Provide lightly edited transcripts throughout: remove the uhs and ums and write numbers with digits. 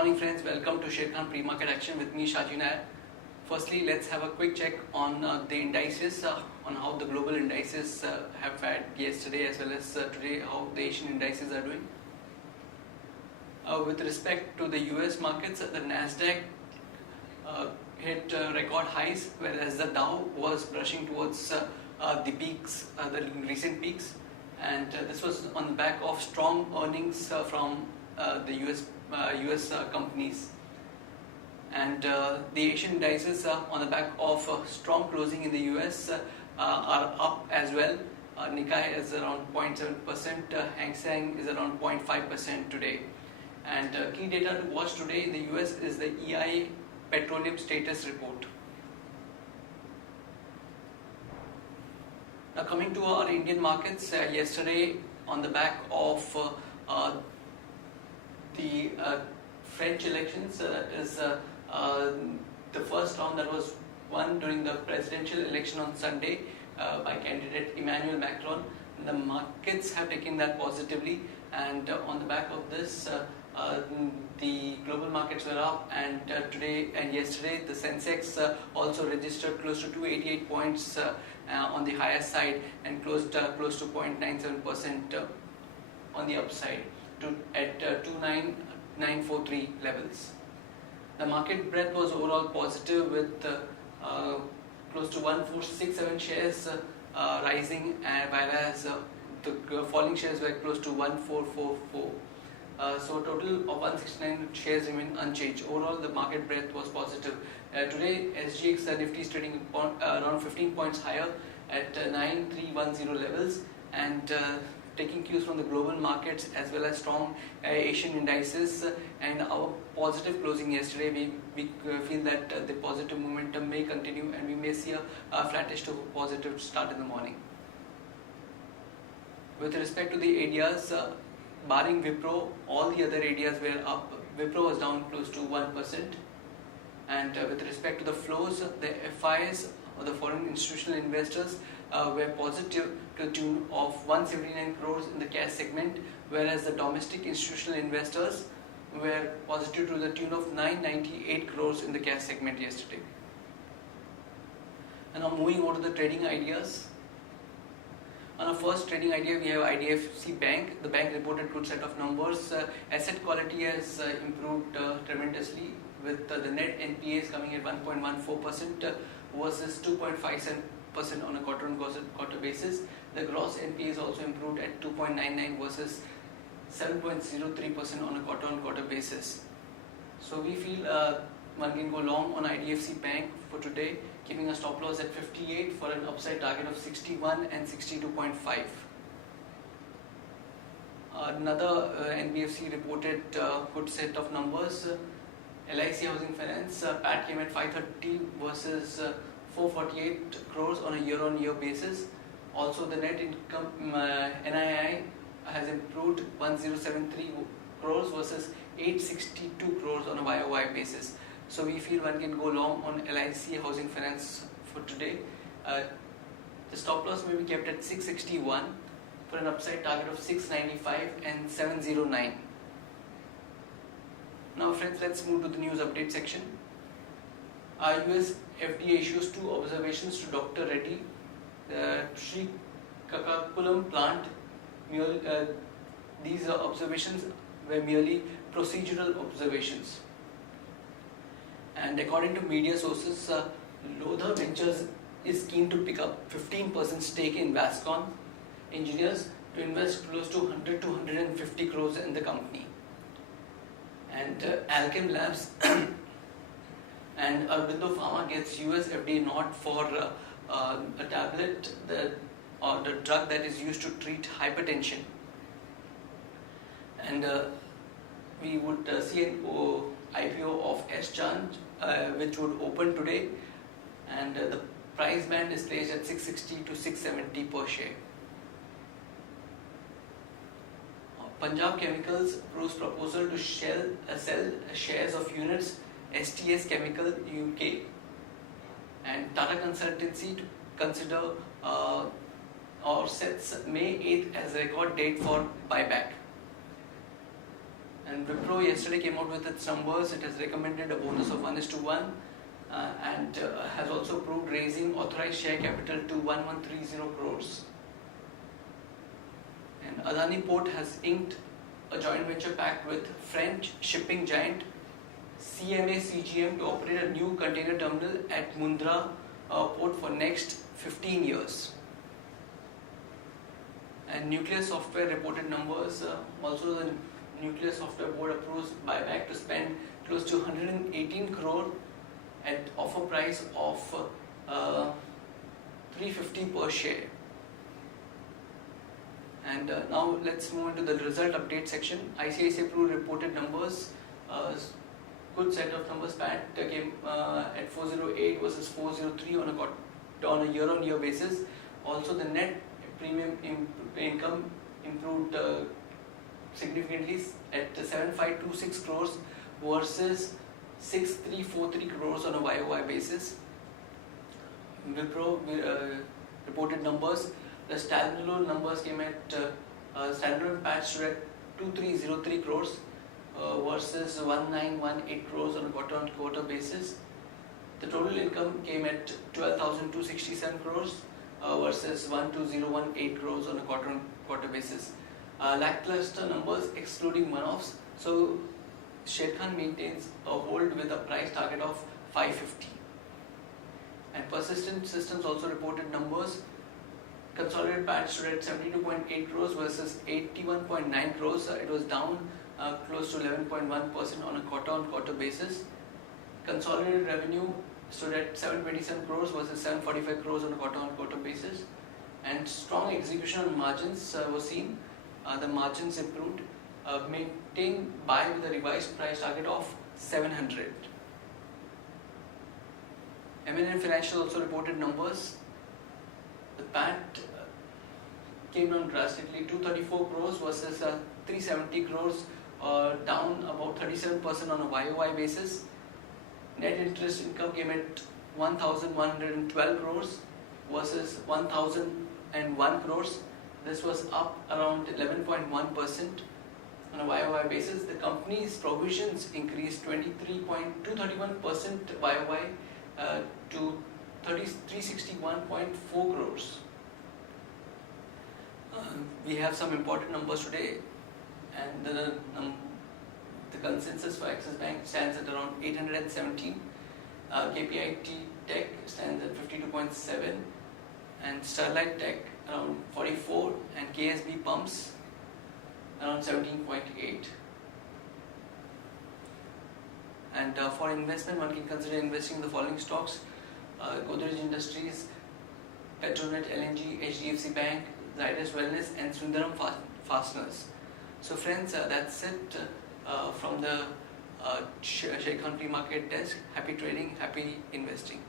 morning friends, welcome to Sharekhan pre-market action with me Shajina. Firstly, let's have a quick check on the indices, on how the global indices have fared yesterday as well as today, how the Asian indices are doing. With respect to the US markets, the Nasdaq hit record highs, whereas the Dow was brushing towards the peaks, the recent peaks, and this was on the back of strong earnings from the US companies. And the Asian indices on the back of strong closing in the US are up as well. Nikkei is around 0.7%, Hang Seng is around 0.5% today. And key data to watch today in the US is the EIA Petroleum Status Report. Now coming to our Indian markets, yesterday on the back of the French elections, that is the first round that was won during the presidential election on Sunday by candidate Emmanuel Macron. The markets have taken that positively, and on the back of this, the global markets were up, and today and yesterday the Sensex also registered close to 288 points on the higher side and closed close to 0.97% on the upside at 29943 levels. The market breadth was overall positive with close to 1467 shares rising, whereas the falling shares were close to 1444. So a total of 169 shares remain unchanged. Overall, the market breadth was positive. Today, SGX Nifty is trading around 15 points higher at 9310 levels, and taking cues from the global markets as well as strong Asian indices and our positive closing yesterday, we feel that the positive momentum may continue and we may see a flattish to positive start in the morning. With respect to the ADRs, barring Wipro, all the other ADRs were up. Wipro was down close to 1%. And with respect to the flows, the FIs or the foreign institutional investors were positive to the tune of 179 crores in the cash segment, whereas the domestic institutional investors were positive to the tune of 998 crores in the cash segment yesterday. And now moving on to the trading ideas. On our first trading idea, we have IDFC Bank. The bank reported good set of numbers. Asset quality has improved tremendously, with the net NPAs coming at 1.14% versus 2.57% on a quarter-on-quarter basis. The gross NPAs also improved at 2.99 versus 7.03% on a quarter-on-quarter basis. So we feel one can go long on IDFC Bank for today, keeping a stop loss at 58 for an upside target of 61 and 62.5. Another NBFC reported good set of numbers. LIC Housing Finance, PAT came at 530 versus 448 crores on a year-on-year basis. Also, the net income NII has improved 1073 crores versus 862 crores on a YOY basis. So we feel one can go long on LIC Housing Finance for today. The stop loss may be kept at 661 for an upside target of 695 and 709. Now friends, let's move to the news update section. US FDA issues 2 observations to Dr. Reddy. The Srikakulam plant, these observations were merely procedural observations. And according to media sources, Lodha Ventures is keen to pick up 15% stake in Vascon Engineers to invest close to 100 to 150 crores in the company. And Alchem Labs and Aurobindo Pharma gets US FDA nod for a tablet or the drug that is used to treat hypertension. And we would see an IPO of S-Change, which would open today, and the price band is placed at 660 to 670 per share. Punjab Chemicals approves proposal to sell shares of units STS Chemical UK, and Tata Consultancy to consider or sets May 8th as record date for buyback. And Wipro yesterday came out with its numbers. It has recommended a bonus of 1:1 and has also approved raising authorized share capital to 1130 crores. And Adani Port has inked a joint venture pact with French shipping giant CMA CGM to operate a new container terminal at Mundra port for next 15 years. And Nuclear Software reported numbers. Also, the Nuclear Software Board approves buyback to spend close to 118 crore at offer price of 350 per share. And now let's move into the result update section. ICICI Pru reported numbers. Good set of numbers. PAT came at 408 versus 403 on a year-on-year basis. Also, the net premium income improved significantly at 7526 crores versus 6343 crores on a YOY basis. Wipro reported numbers. The standalone numbers came at standalone PAT stood at 2303 crores versus 1918 crores on a quarter-on-quarter basis. The total income came at 12,267 crores versus 12,018 crores on a quarter-on-quarter basis. Lackluster numbers excluding one-offs. So Sharekhan maintains a hold with a price target of 550. And Persistent Systems also reported numbers. Consolidated PAT stood at 72.8 crores versus 81.9 crores. It was down close to 11.1% on a quarter-on-quarter basis. Consolidated revenue stood at 727 crores versus 745 crores on a quarter-on-quarter basis. And strong execution on margins was seen. The margins improved, maintained by with a revised price target of 700. M&N Financial also reported numbers. The PAT came down drastically, 234 crores versus 370 crores, down about 37% on a YOY basis. Net interest income came at 1,112 crores versus 1,001 crores. This was up around 11.1% on a YOY basis. The company's provisions increased 231% YOY to 361.4 crores. We have some important numbers today, and the consensus for Axis Bank stands at around 817. KPIT Tech stands at 52.7, and Sterlite Tech around 44, and KSB Pumps around 17.8. And for investment, one can consider investing in the following stocks: Godrej Industries, Petronet LNG, HDFC Bank, Zydus Wellness, and Sundaram Fasteners. So friends, that's it from the Sharekhan pre-market desk. Happy trading, happy investing.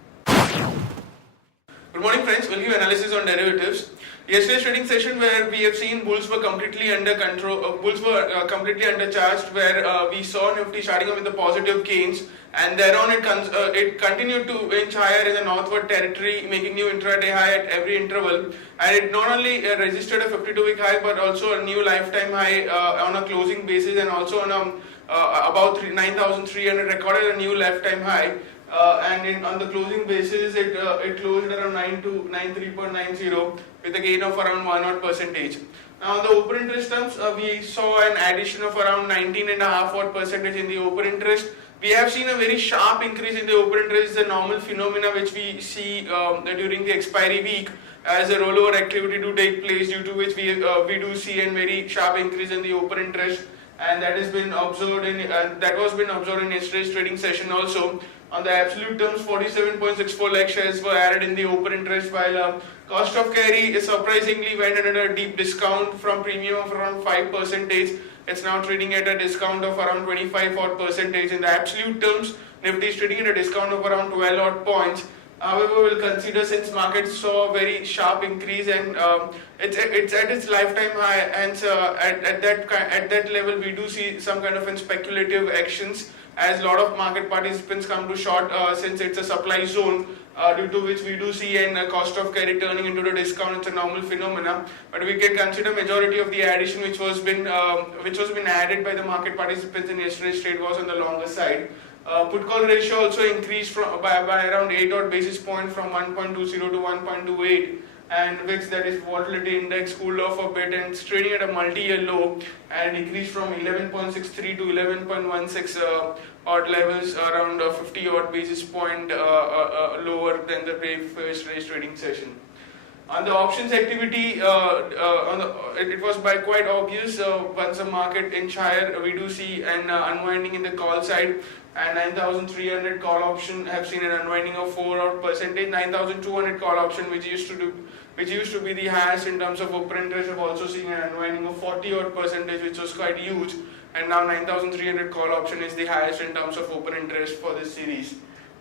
Good morning friends, we'll give analysis on derivatives. Yesterday's trading session where we have seen bulls were completely under control, bulls were completely undercharged, where we saw Nifty starting off with the positive gains, and thereon it continued to inch higher in the northward territory, making new intraday high at every interval, and it not only registered a 52-week high but also a new lifetime high on a closing basis, and also on about 9,300 recorded a new lifetime high. On the closing basis, it closed around 93.90 with a gain of around 1%. Now, on the open interest terms, we saw an addition of around 19.5% in the open interest. We have seen a very sharp increase in the open interest. It's a normal phenomena which we see during the expiry week as a rollover activity to take place, due to which we do see a very sharp increase in the open interest, and that has been observed in yesterday's trading session also. On the absolute terms, 47.64 lakh shares were added in the open interest, while cost of carry surprisingly went at a deep discount from premium of around 5%. It's now trading at a discount of around 25% in the absolute terms. Nifty is trading at a discount of around 12 odd points. However, we'll consider, since markets saw a very sharp increase and it's at its lifetime high, and at that level we do see some kind of speculative actions, as a lot of market participants come to short since it's a supply zone, due to which we do see a cost of carry turning into the discount. It's a normal phenomena, but we can consider majority of the addition which was been added by the market participants in yesterday's trade was on the longer side. Put call ratio also increased by around 8 odd basis points from 1.20 to 1.28, and VIX, that is volatility index, cooled off a bit and it's trading at a multi-year low and decreased from 11.63 to 11.16 odd levels, around 50 odd basis point lower than the previous trading session. On the options activity, it was by quite obvious once the market inched higher, we do see an unwinding in the call side, and 9,300 call option have seen an unwinding of 4%. 9,200 call option, which used to be the highest in terms of open interest, have also seen an unwinding of 40%, which was quite huge, and now 9,300 call option is the highest in terms of open interest for this series.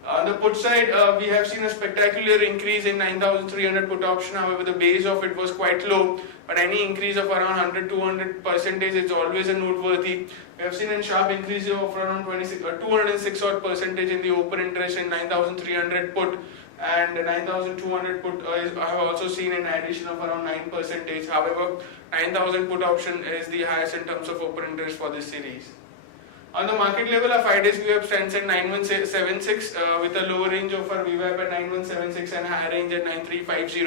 On the put side, we have seen a spectacular increase in 9,300 put option. However, the base of it was quite low, but any increase of around 100-200% is always a noteworthy. We have seen a sharp increase of around 206 odd percentage in the open interest in 9,300 put, and 9,200 put I have also seen an addition of around 9%. However, 9,000 put option is the highest in terms of open interest for this series. On the market level, our 5 days VWAP stands at 9176 with a lower range of our VWAP at 9176 and higher range at 9350.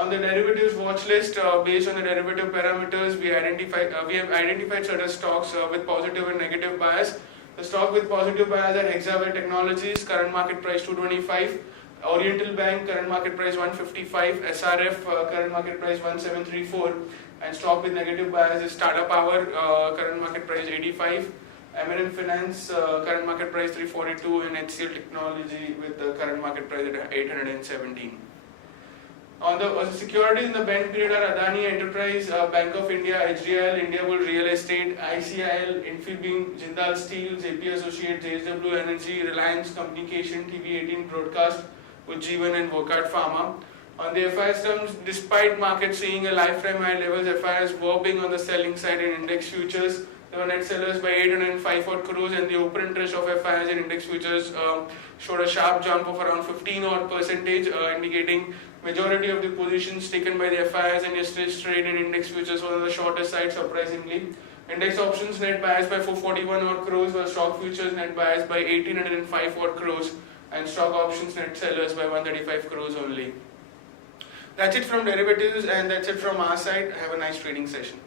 On the derivatives watch list, based on the derivative parameters, we have identified certain stocks with positive and negative bias. The stock with positive bias are Hexaware Technologies, current market price 225, Oriental Bank, current market price 155, SRF, current market price 1734, and stock with negative bias is Tata Power, current market price 85, M&M Finance, current market price 342, and HCL Technology with the current market price at 817. On the securities in the bend period are Adani Enterprise, Bank of India, HDL, Indiabull Real Estate, ICIL, Infibeam, Jindal Steel, JP Associates, JSW Energy, Reliance Communication, TV18 Broadcast, Ujjivan and Wockhardt Pharma. On the FIS terms, despite market seeing a lifetime high levels, FIS were being on the selling side in index futures. They were net sellers by 805 odd crores, and the open interest of FIS in index futures showed a sharp jump of around 15 odd percentage, indicating majority of the positions taken by the FIS in yesterday's trade in index futures were on the shorter side, surprisingly. Index options net bias by 441 odd crores, while stock futures net bias by 1805 odd crores, and stock options net sellers by 135 crores only. That's it from derivatives, and that's it from our side. Have a nice trading session.